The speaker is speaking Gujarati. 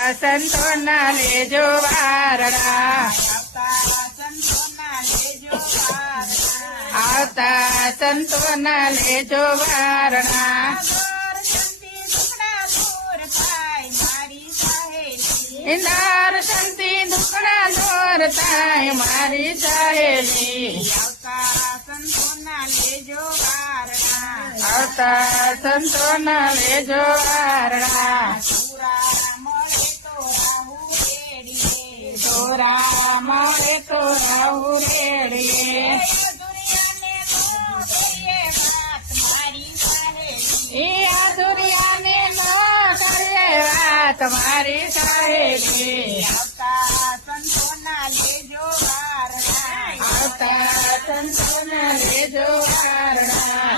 સંતોના લેજો વારણા, આવતા સંતોના લેજો વારણા, દર્શનથી દુખડા દૂર થાય મારી સહેલી, આવતા સંતોના લેજો વારણા, તોરા મળે તો રાહુ રેડીએ, એ આ દુનિયાને ન કરીએ વાત મારી સહેલી, આવતા સંતોના લેજો વારણા,